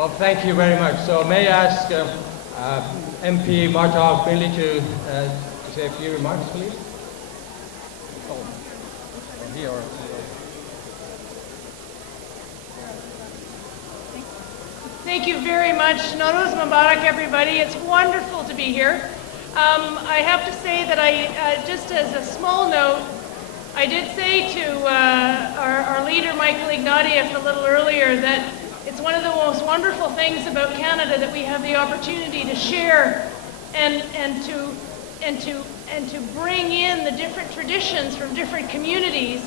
Well, thank you very much. So may I ask MP Marta Finley to say a few remarks, please? Thank you very much. Nowruz Mubarak, everybody. It's wonderful to be here. I have to say that just as a small note, I did say to our leader, Michael Ignatieff, a little earlier that it's one of the most wonderful things about Canada that we have the opportunity to share and to bring in the different traditions from different communities.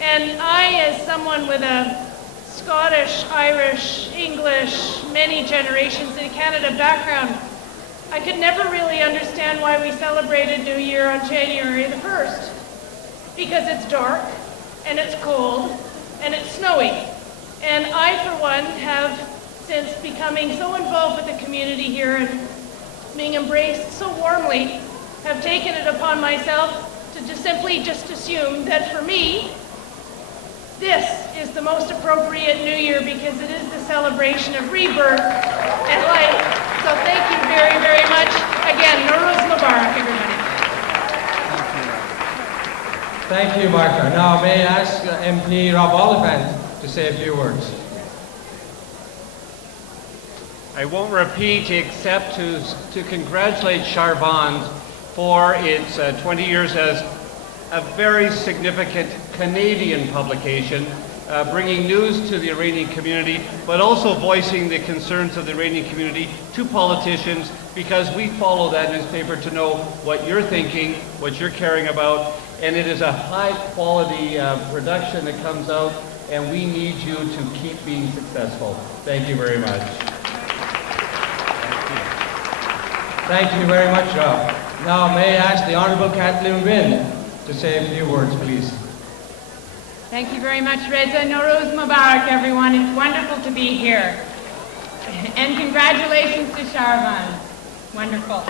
And I, as someone with a Scottish, Irish, English, many generations in Canada background, I could never really understand why we celebrated New Year on January the 1st. Because it's dark, and it's cold, and it's snowy. And I, for one, have, since becoming so involved with the community here and being embraced so warmly, have taken it upon myself to just simply assume that for me, this is the most appropriate New Year because it is the celebration of rebirth and life. So thank you very, very much. Again, Nowruz Mubarak, everybody. Thank you, Martha. Now may I ask MP Rob Oliphant to say a few words. I won't repeat except to congratulate Shahrvand for its 20 years as a very significant Canadian publication, bringing news to the Iranian community, but also voicing the concerns of the Iranian community to politicians, because we follow that newspaper to know what you're thinking, what you're caring about, and it is a high quality production that comes out, and we need you to keep being successful. Thank you very much. Thank you very much, Rob. Now may I ask the Honourable Kathleen Wynne to say a few words, please. Thank you very much, Reza. Nowruz Mubarak, everyone. It's wonderful to be here. And congratulations to Shahrvand. Wonderful.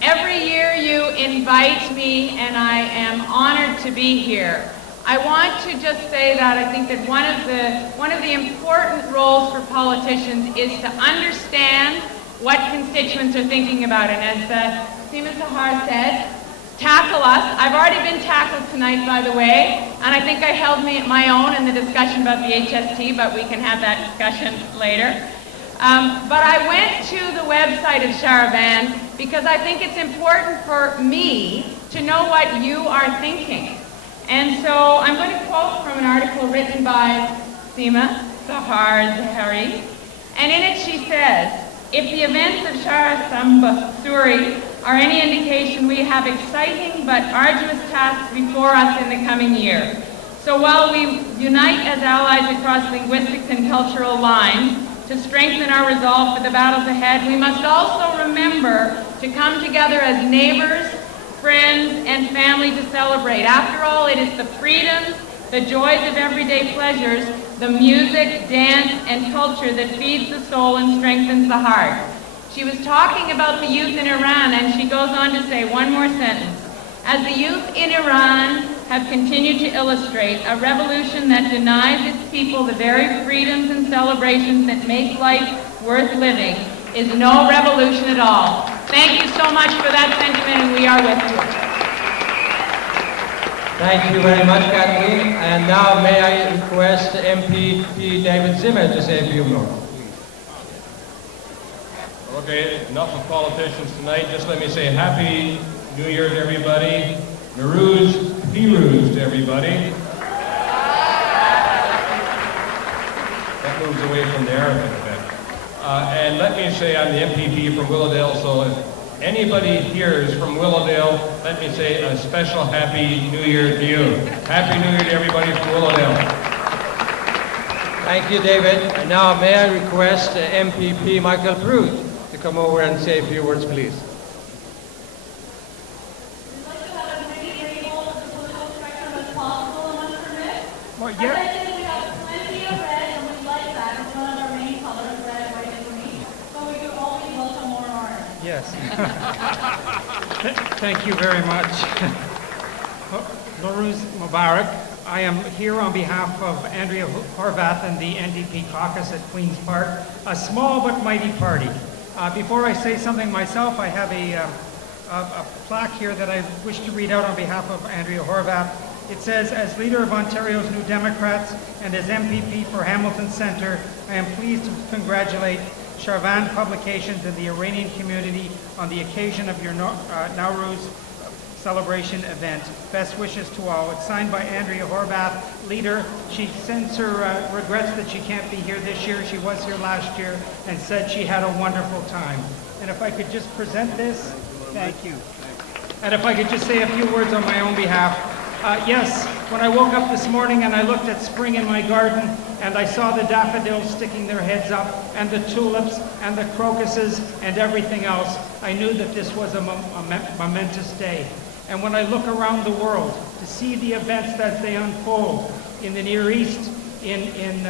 Every year you invite me, and I am honored to be here. I want to just say that I think that one of the important roles for politicians is to understand what constituents are thinking about. And as Seema Sahar said, tackle us. I've already been tackled tonight, by the way, and I think I held my own in the discussion about the HST, but we can have that discussion later. But I went to the website of Shahrvand because I think it's important for me to know what you are thinking. And so I'm going to quote from an article written by Seema Sahar Zahari, and in it she says, "If the events of Shah Sambasuri are any indication, we have exciting but arduous tasks before us in the coming year. So while we unite as allies across linguistics and cultural lines to strengthen our resolve for the battles ahead, we must also remember to come together as neighbors, friends, and family to celebrate. After all, it is the freedoms, the joys of everyday pleasures, the music, dance, and culture that feeds the soul and strengthens the heart." She was talking about the youth in Iran, and she goes on to say one more sentence. "As the youth in Iran have continued to illustrate, a revolution that denies its people the very freedoms and celebrations that make life worth living is no revolution at all." Thank you so much for that sentiment, and we are with you. Thank you very much, Kathleen. And now may I request MP David Zimmer to say a few more. Okay, enough of politicians tonight. Just let me say Happy New Year to everybody. Nowruz, Piruz to everybody. That moves away from the Arabic a bit. And let me say I'm the MPP from Willowdale, so if anybody here is from Willowdale, let me say a special Happy New Year to you. Happy New Year to everybody from Willowdale. Thank you, David. And now may I request MPP Michael Pruitt to come over and say a few words, please. We'd like to have as many labels of the political spectrum as possible in one permit. Well, As I said, we have plenty of red, and we like that. It's one of our main colors, red, white, and green. So we could always welcome more orange. Yes. Thank you very much. Nowruz Mubarak. I am here on behalf of Andrea Horvath and the NDP caucus at Queen's Park, a small but mighty party. Before I say something myself, I have a plaque here that I wish to read out on behalf of Andrea Horvath. It says, as leader of Ontario's New Democrats and as MPP for Hamilton Centre, I am pleased to congratulate Shahrvand Publications and the Iranian community on the occasion of your Nowruz celebration event. Best wishes to all. It's signed by Andrea Horvath, leader. She sends her regrets that she can't be here this year. She was here last year and said she had a wonderful time. And if I could just present this, thank you. And if I could just say a few words on my own behalf. Yes, when I woke up this morning and I looked at spring in my garden and I saw the daffodils sticking their heads up and the tulips and the crocuses and everything else, I knew that this was a momentous day. And when I look around the world to see the events as they unfold in the Near East, in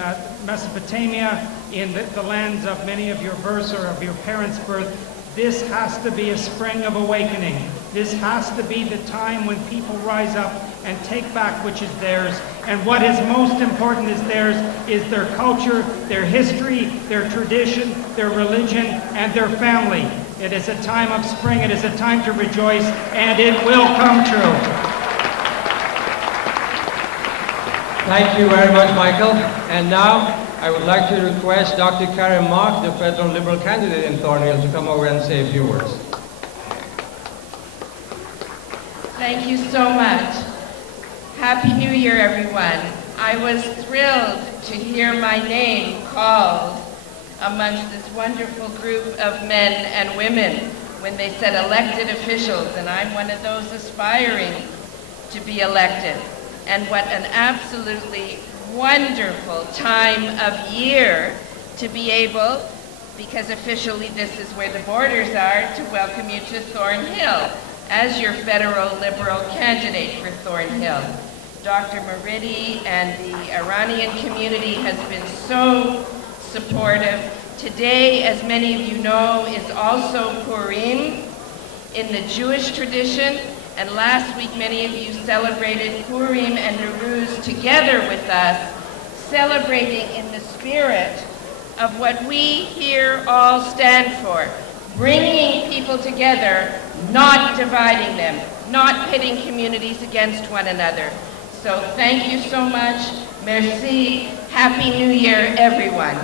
Mesopotamia, in the lands of many of your births or of your parents' birth, this has to be a spring of awakening. This has to be the time when people rise up and take back which is theirs. And what is most important is theirs is their culture, their history, their tradition, their religion, and their family. It is a time of spring, it is a time to rejoice, and it will come true. Thank you very much, Michael. And now I would like to request Dr. Karen Mock, the federal Liberal candidate in Thornhill, to come over and say a few words. Thank you so much. Happy New Year, everyone. I was thrilled to hear my name called amongst this wonderful group of men and women when they said elected officials, and I'm one of those aspiring to be elected. And what an absolutely wonderful time of year to be able, because officially this is where the borders are, to welcome you to Thornhill as your federal Liberal candidate for Thornhill. Dr. Maridi and the Iranian community has been so supportive. Today, as many of you know, is also Purim in the Jewish tradition, and last week many of you celebrated Purim and Nowruz together with us, celebrating in the spirit of what we here all stand for, bringing people together, not dividing them, not pitting communities against one another. So thank you so much. Merci. Happy New Year, everyone.